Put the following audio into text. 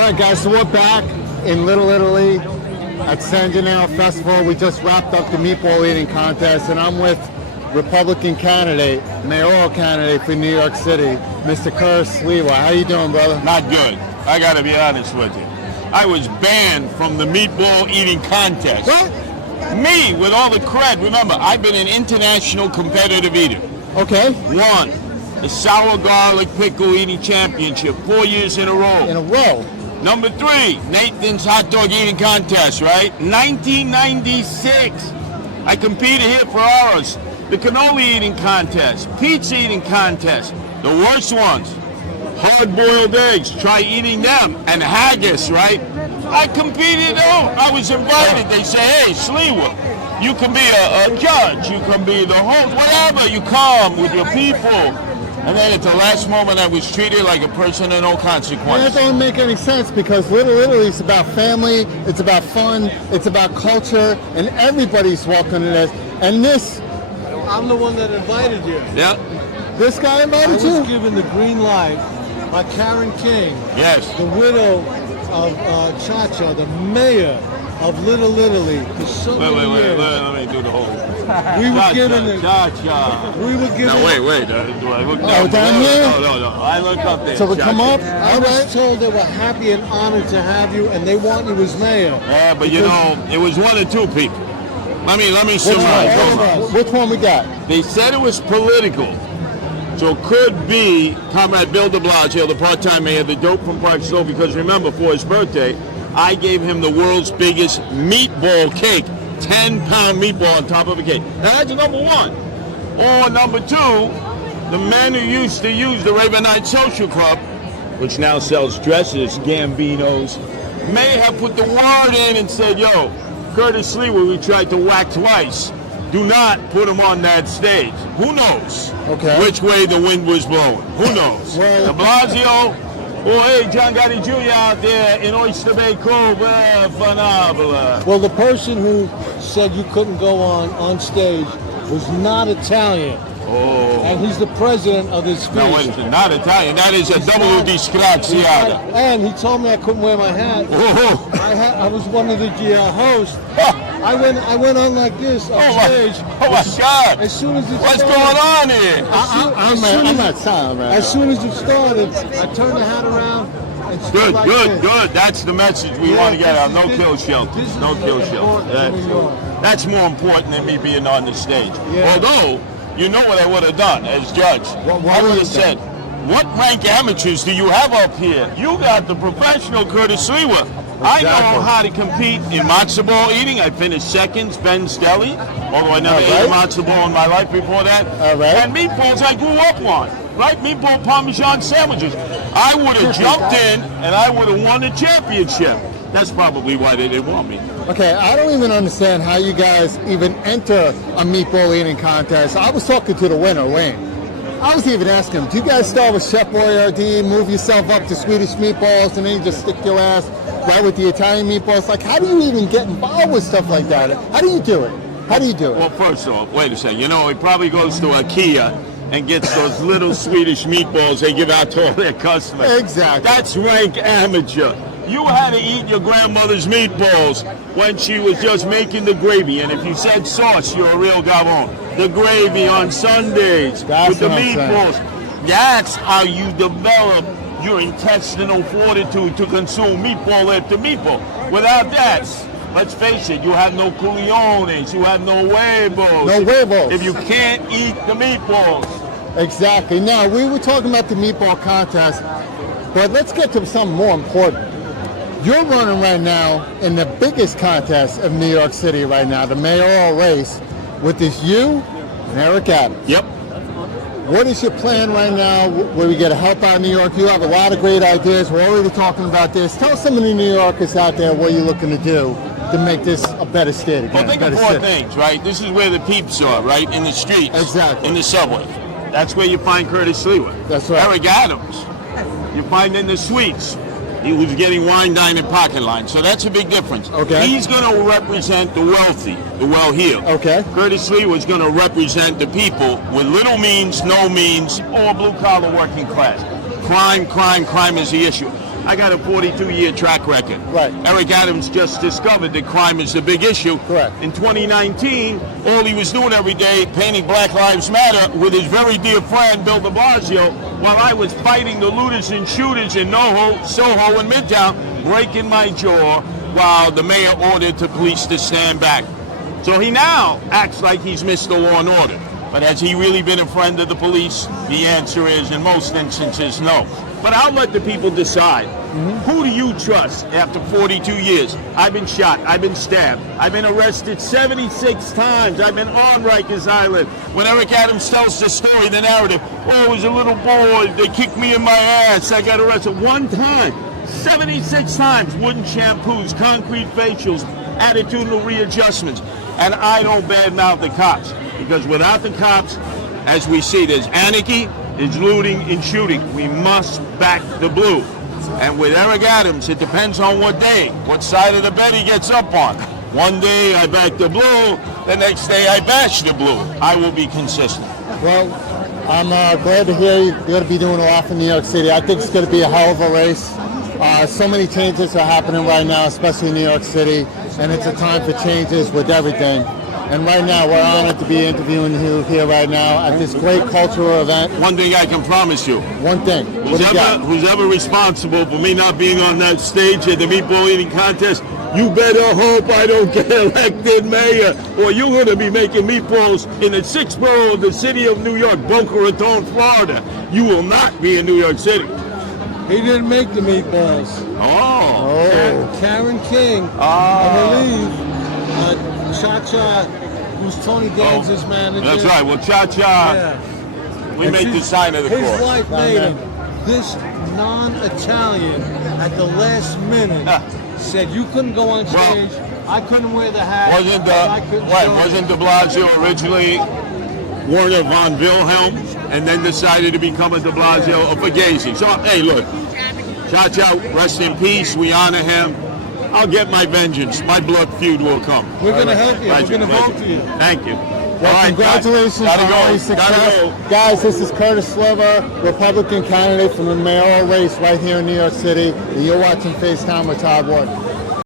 right, guys, so we're back in Little Italy at San Gennaro Festival. We just wrapped up the meatball eating contest, and I'm with Republican candidate, mayoral candidate for New York City, Mr. Sliwa. How you doing, brother? Not good. I got to be honest with you. I was banned from the meatball eating contest. What? Me, with all the cred. Remember, I've been an international competitive eater. Okay. Won the sour garlic pickle eating championship 4 years in a row. In a row. Number 3, Nathan's hot dog eating contest, right? 1996. I competed here for hours. The cannoli eating contest, pizza eating contest, the worst ones. Hard-boiled eggs, try eating them, and haggis, right? I competed out. I was invited. They say, hey, Sliwa, you can be a judge, you can be the host, whatever. You come with your people. And then at the last moment, I was treated like a person of no consequence. That don't make any sense because Little Italy is about family, it's about fun, it's about culture, and everybody's welcome to this. And this... I'm the one that invited you. Yeah. This guy invited you? I was given the green light by Karen King. Yes. The widow of Chacha, the mayor of Little Italy for so many years. Let me do the whole. We were given the. Cha-cha. We were given. No, wait. Do I look down? Oh, down here? No. I look up there. So we come up? I was told they were happy and honored to have you, and they want you as mayor. Yeah, but you know, it was 1 or 2 people. Let me summarize. Which one we got? They said it was political. So it could be Comrade Bill de Blasio, the part-time mayor, the dope from Park Slope, because remember, for his birthday, I gave him the world's biggest meatball cake, 10-pound meatball on top of a cake. Now that's number 1. Or number 2, the man who used to use the Raven Night Social Club, which now sells dresses, Gambinos, may have put the word in and said, yo, Curtis Sliwa, we tried to whack twice. Do not put him on that stage. Who knows which way the wind was blowing? Who knows? De Blasio, hey, John Gotti Jr. out there in Oyster Bay Cove, phenomenal. Well, the person who said you couldn't go on stage was not Italian. Oh. And he's the president of this feast. No, it's not Italian. That is a double disgraziata. And he told me I couldn't wear my hat. Oh. I was one of the hosts. I went on like this on stage. Oh my God! As soon as it What's started, going on here? I'm not silent right As soon as it started, I turned the hat around and stood like this. Good. That's the message we want to get out. No kill shelters. No kill shelters. That's more important than me being on the stage. Yeah. Although, you know what I would have done as judge? I would have said, what rank amateurs do you have up here? You got the professional Curtis Sliwa. I know how to compete in matzo ball eating. I finished seconds, Ben's Deli, although I never ate a matzo ball in my life before that. And meatballs I grew up on, right? Meatball Parmesan sandwiches. I would have jumped in and I would have won the championship. That's probably why they didn't want me. Okay, I don't even understand how you guys even enter a meatball eating contest. I was talking to the winner, Wayne. I was even asking him, do you guys start with Chef Boyardee, move yourself up to Swedish meatballs, and then you just stick your ass right with the Italian meatballs? Like, how do you even get involved with stuff like that? How do you do it? Well, first off, wait a second. You know, he probably goes to IKEA and gets those little Swedish meatballs they give out to all their customers. Exactly. That's rank amateur. You had to eat your grandmother's meatballs when she was just making the gravy. And if you said sauce, you're a real gabon. The gravy on Sundays with the meatballs. That's how you develop your intestinal fortitude to consume meatball after meatball. Without that, let's face it, you have no culiones, you have no huevos. No huevos. If you can't eat the meatballs. Exactly. Now, we were talking about the meatball contest, but let's get to something more important. You're running right now in the biggest contest of New York City right now, the mayoral race, with this you and Eric Adams. Yep. What is your plan right now where we get to help out New York? You have a lot of great ideas. We're already talking about this. Tell some of the New Yorkers out there what you're looking to do to make this a better state again. Well, think of 4 things, right? This is where the peeps are, right? In the streets. Exactly. In the subway. That's where you find Curtis Sliwa. That's right. Eric Adams. You find in the suites. He was getting wine, dine, and pocket line. So that's a big difference. Okay. He's going to represent the wealthy, the well-heeled. Okay. Curtis Sliwa is going to represent the people with little means, no means, or blue-collar working class. Crime is the issue. I got a 42-year track record. Right. Eric Adams just discovered that crime is the big issue. Correct. In 2019, all he was doing every day, painting Black Lives Matter with his very dear friend, Bill de Blasio, while I was fighting the looters and shooters in NoHo, Soho, and Midtown, breaking my jaw while the mayor ordered the police to stand back. So he now acts like he's Mr. Law and Order. But has he really been a friend of the police? The answer is, in most instances, no. But I'll let the people decide. Who do you trust after 42 years? I've been shot. I've been stabbed. I've been arrested 76 times. I've been on Rikers Island. When Eric Adams tells the story, the narrative, oh, I was a little boy. They kicked me in my ass. I got arrested one time. 76 times. Wooden shampoos, concrete facials, attitudinal readjustments. And I don't badmouth the cops. Because without the cops, as we see, there's anarchy, there's looting and shooting. We must back the blue. And with Eric Adams, it depends on what day, what side of the bed he gets up on. One day I back the blue, the next day I bash the blue. I will be consistent. Well, I'm glad to hear you're going to be doing a lot in New York City. I think it's going to be a hell of a race. So many changes are happening right now, especially in New York City, and it's a time for changes with everything. And right now, we're honored to be interviewing you here right now at this great cultural event. One thing I can promise you. One thing. Who's ever responsible for me not being on that stage at the meatball eating contest, you better hope I don't get elected mayor, or you're going to be making meatballs in the 6th borough of the city of New York, Boca Raton, Florida. You will not be in New York City. He didn't make the meatballs. Oh. Karen King, I believe. Cha-Cha, who's Tony Danza's manager. That's right. Well, Cha-Cha, we made the sign of the cross. His wife made him. This non-Italian, at the last minute, said you couldn't go on stage. I couldn't wear the hat. Wasn't de Blasio originally Werner von Wilhelm, and then decided to become a de Blasio, a Fugazi? So, hey, look, Cha-Cha, rest in peace. We honor him. I'll get my vengeance. My blood feud will come. We're going to help you. We're going to vote for you. Thank you. Well, congratulations on all your success. Guys, this is Curtis Sliwa, Republican candidate from the mayoral race right here in New York City. And you're watching FaceTime with Todd Wharton.